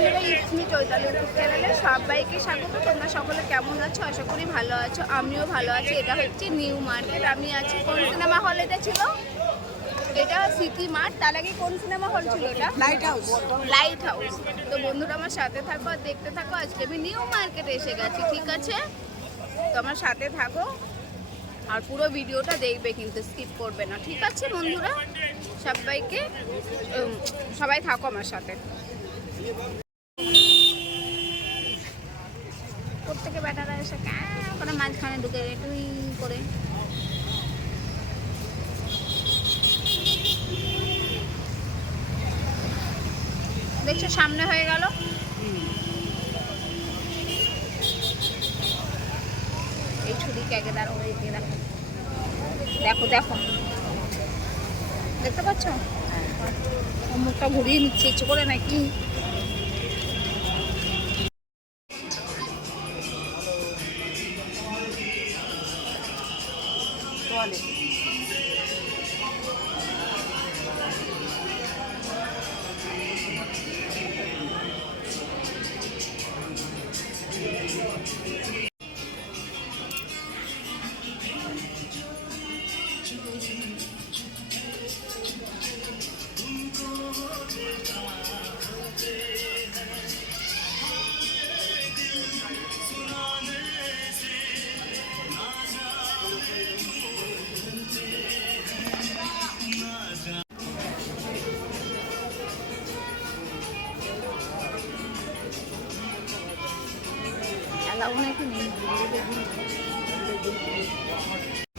বন্ধুরা, it's Chaitali YouTube চ্যানেলে সবাইকে স্বাগত। তোমরা সকলে কেমন আছো? আশা করি ভালো আছো, আমিও ভালো আছি। এটা হচ্ছে নিউ মার্কেট। আমি আছি কোন সিনেমা হল? এটা ছিল, এটা সিটি মার্ট। তার আগে কোন সিনেমা হল ছিল? এটা লাইট হাউস। Light house. তো বন্ধুরা আমার সাথে থাকো আর দেখতে থাকো। আজকে আমি নিউ মার্কেটে এসে গেছি, ঠিক আছে? তো আমার সাথে থাকো আর পুরো ভিডিওটা দেখবে, কিন্তু স্কিপ করবে না, ঠিক আছে বন্ধুরা? সবাইকে সবাই থাকো আমার সাথে। প্রত্যেকে বেটারা এসে করে মাঝখানে ঢুকে টুই করে। দেখছো সামনে হয়ে গেল। এই ছুরি ক্যাকে দাঁড়ো, দেখো দেখো দেখো, দেখতে পাচ্ছ? মুখটা ঘুরিয়ে নিচ্ছে ইচ্ছে করে নাকি?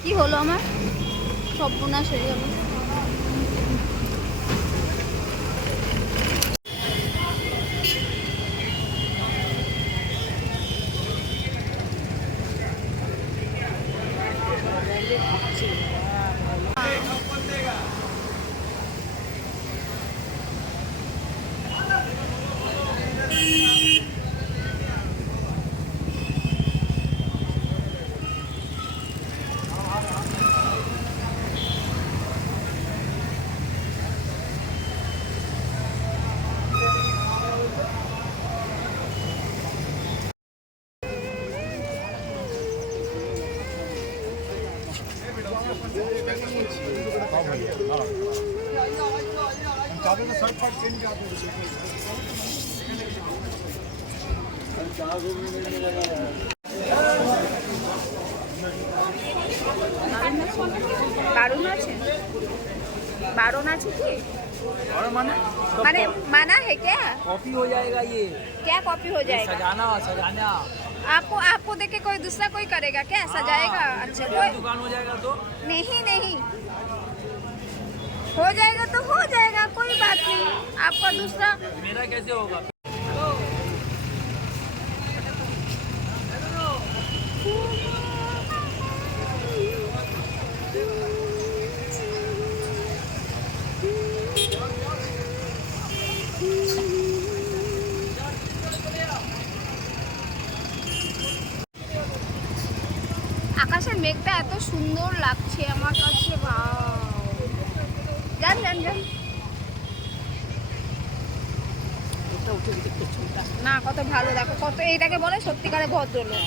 কি হলো আমার? সর্বনাশ হয়ে গেল। बारून আছে? बारून আছে কি? माने माना है क्या? कॉपी हो जाएगा ये। क्या कॉपी हो जाएगा? सजाना। आपको देख के कोई दूसरा कोई करेगा क्या? सजाएगा? अच्छा, कोई दुकान हो जाएगा तो नहीं हो जाएगा तो हो जाएगा, कोई बात नहीं। आपका दूसरा मेरा कैसे होगा? আকাশের মেঘটা এত সুন্দর লাগছে আমার কাছে। যান যান যান না, কত ভালো দেখো, কত এইটাকে বলে সত্যিকারে ভদ্রলোক।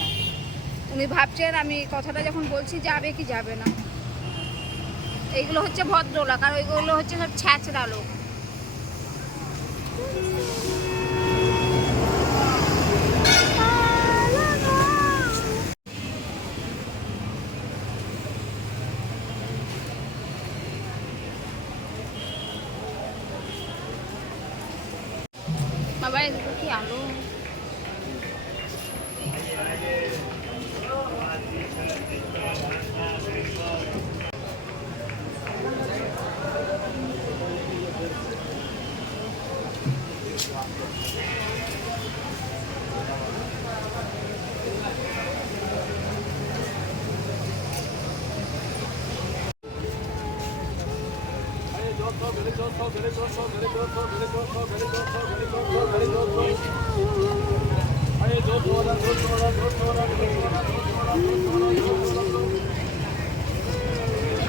উনি ভাবছেন আমি কথাটা যখন বলছি যাবে কি যাবে না। এইগুলো হচ্ছে ভদ্রলোক, আর ওইগুলো হচ্ছে সব ছ্যাচড়া লোক। বাবা এগুলো কি আলো!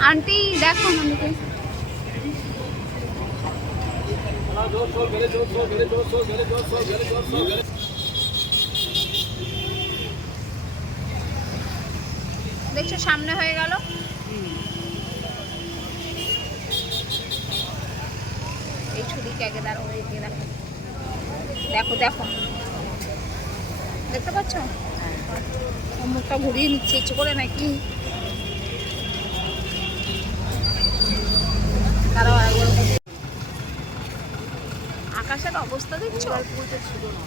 आंटी देखो मम्मी के দেখছো সামনে হয়ে গেল। এই ছুরি ক্যাকে দাঁড়ো, এদিকে দেখো দেখো দেখো, দেখতে পাচ্ছ ওর মুখটা ঘুরিয়ে নিচ্ছে ইচ্ছে করে নাকি। দাঁড়াও একবার। আকাশের অবস্থা দেখছো? ছিল না।